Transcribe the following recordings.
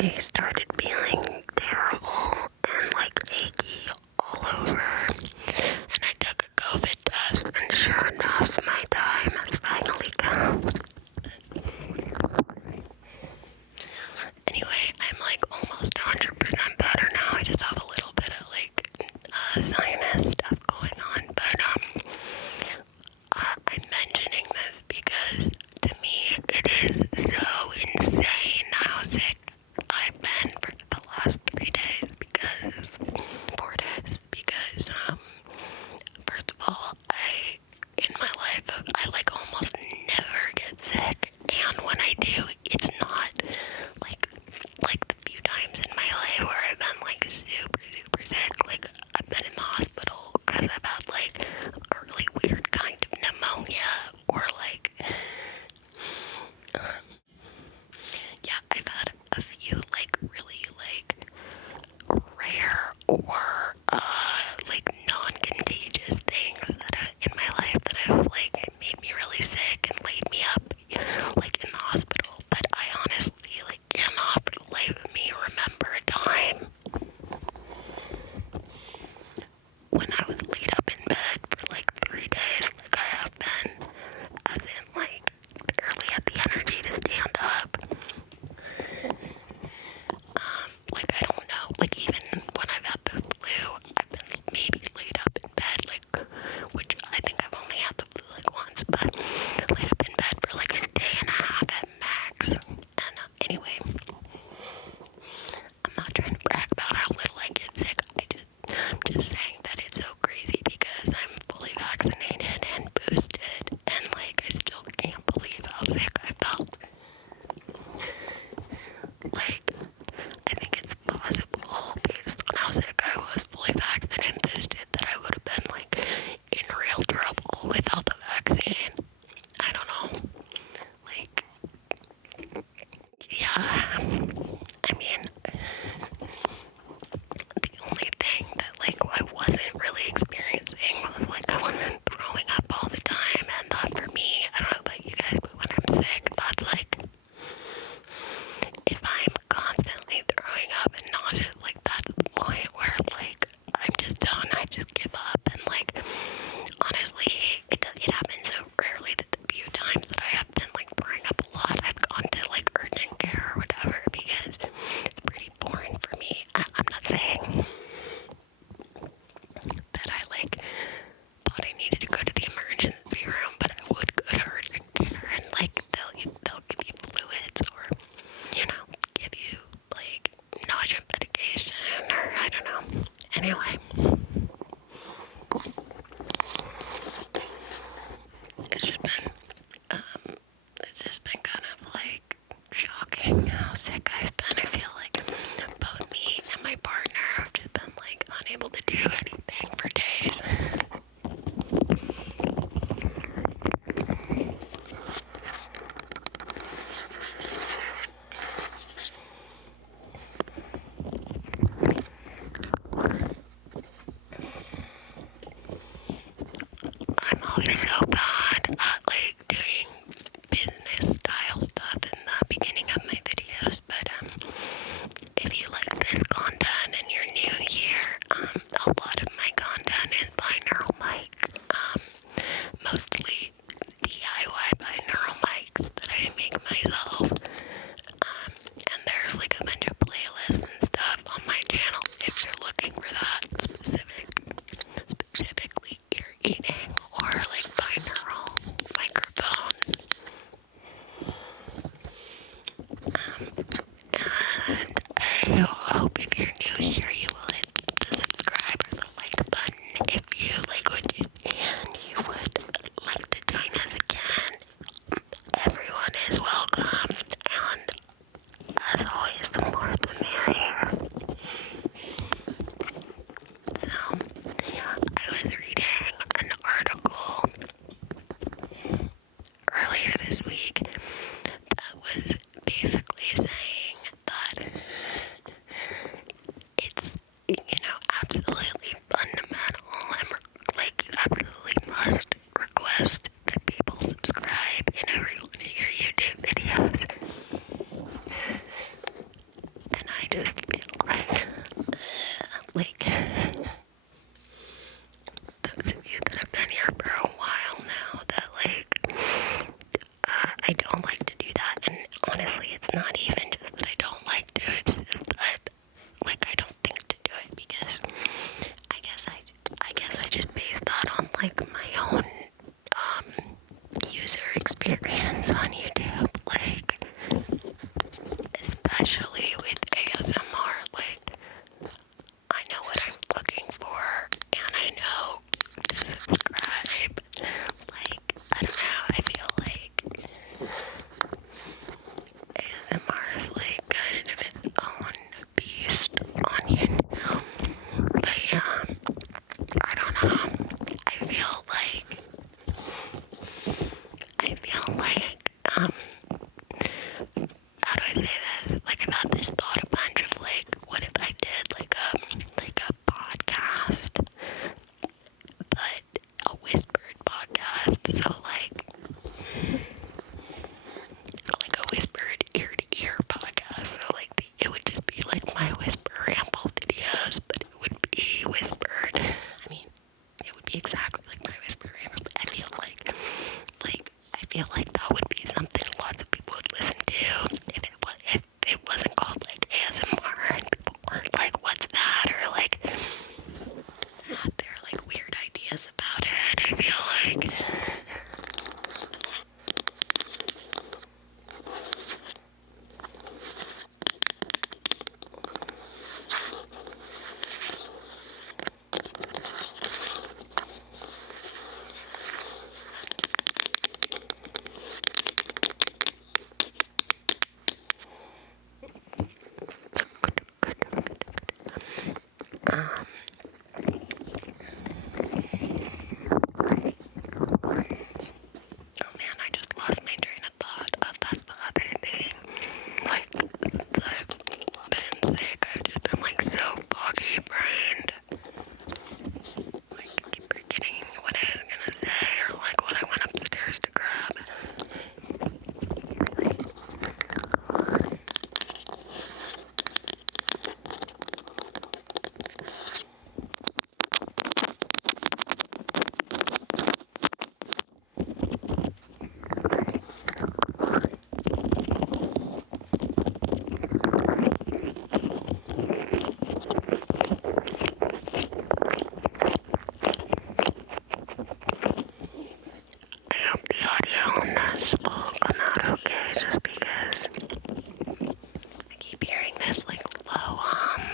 I started feeling terrible and like achy all over, and I took a COVID test, and sure enough, my time has finally come. Anyway, I'm like almost 100% better now. I just have a little bit of like sinus stuff going on, but I'm mentioning this because to me it is so insane how sick I've been. especially with ASMR, like, I know what I'm looking for, and I know to subscribe. Like, I don't know, I feel like ASMR is like kind of its own beast on YouTube. But yeah, I don't know. I feel like, how do I say this? Like, I've had this thought a bunch of, like, what if I did, like a podcast, but a whispered podcast, so, like a whispered ear-to-ear podcast, so, like, it would just be, like, my whisper ramble videos, but it would be whispered. I mean, it would be exactly like my whisper ramble. I feel like that would be something lots of people would listen to if it wasn't called like ASMR and people weren't like, what's that? Or like had their like weird ideas about it. I feel like oh man, I just lost my train of thought. That's the other thing. Like, since I've been sick, I've just been like so foggy brained. Like, I keep forgetting what I was gonna say or like what I went upstairs to grab. I hope the audio on this will come out okay, just because I keep hearing this like low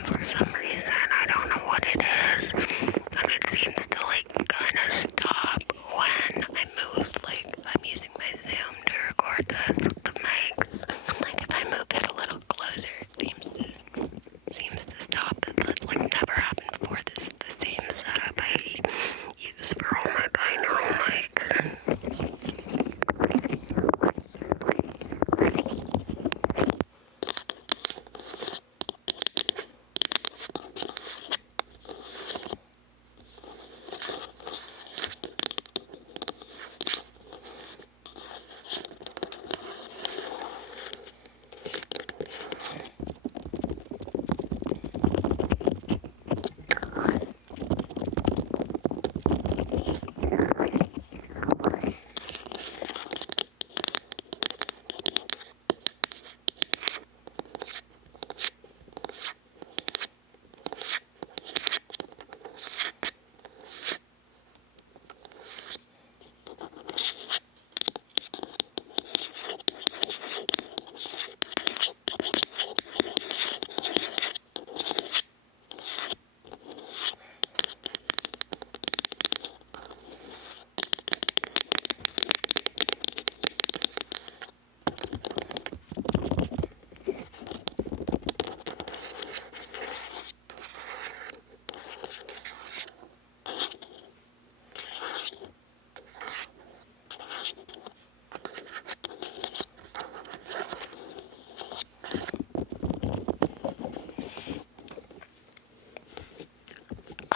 for some reason. I don't know what it is, and it seems to like kind of stop when I move. Like, I'm using my Zoom to record this with the mics. Like, if I move it a little closer, it seems to stop. That's like never happened before. This is the same setup I use for all my binaural mics.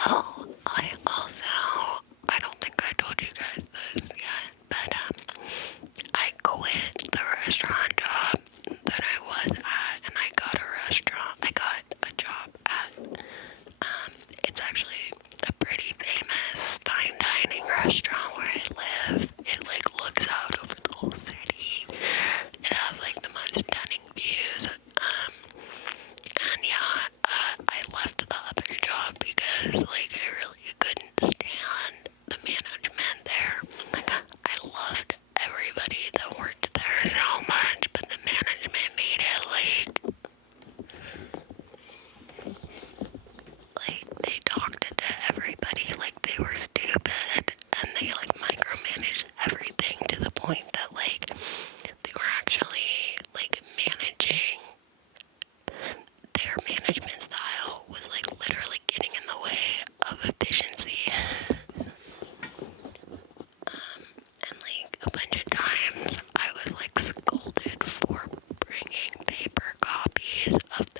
Oh, I don't think I told you guys this yet, but I quit the restaurant job that I was at, and I got a job at, it's actually a pretty famous fine dining restaurant where I live. It like looks out over the whole city. It has like the most stunning views. And yeah, I left the other job because like I really couldn't stand the management there. Like, I loved everybody that worked there so much, but the management made it like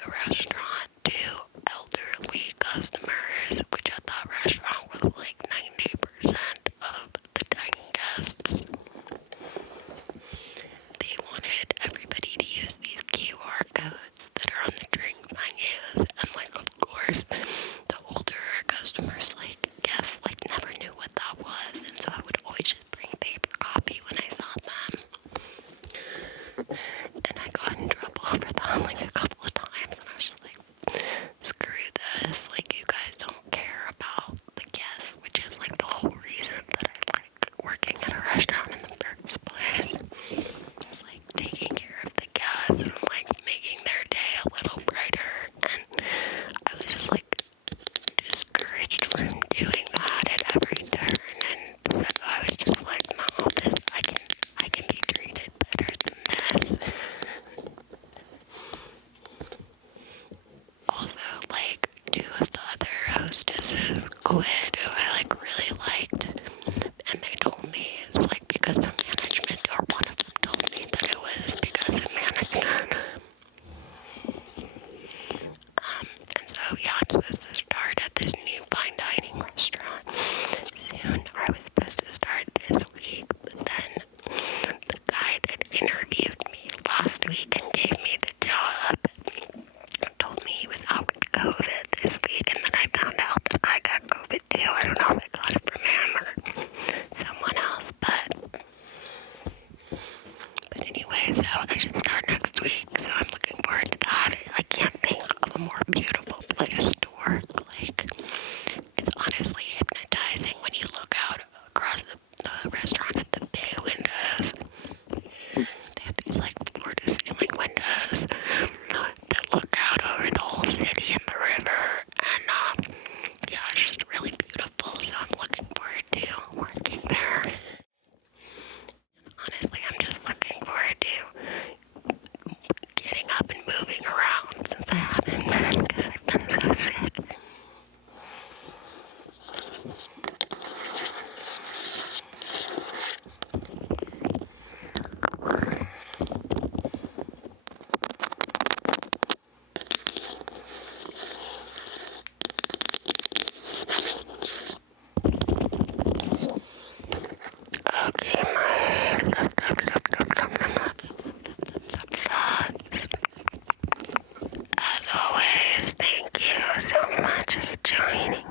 the restaurant to elderly customers, which at that restaurant was like 90% of the dining guests. They wanted everybody to use these QR codes that are on the drink menus, and like, of course, the older customers, like, guests, like, never knew what that was, and so I would always just bring paper copy when I saw them. And I got in trouble for that like a couple of times, and I was just like, screw this, like, you guys don't care about the guests, which is like the whole reason that I like working at a restaurant in the first place. It's like taking care of the guests and like making their day a little brighter, and I was just like discouraged from doing that at every turn, and so I was just like, no, I can be treated better than this. Also, like, two of the other hostesses quit, who I like really liked, and they told me it's like because of management, or one of them told me that it was because of management. And so yeah, I'm supposed to start at this new fine dining restaurant soon. I was supposed to start this week, but then the guy that interviewed me last week and gave me the job told me he was out with COVID this week, and then I found out that I got COVID too. I don't know if I got it from him or someone else, but anyway, so I should start next week, so I'm looking forward to that. I can't think of a more beautiful place to work. Like, it's honestly hypnotizing when you look out across the restaurant at the bay windows. They have these like floor-to-ceiling windows that look out over the whole city and the river, and yeah, it's just really beautiful, so I'm looking forward to working there. Honestly, I'm just looking forward to getting up and moving around, since I haven't been, because I've been so sick. Okay, as always, thank you so much for joining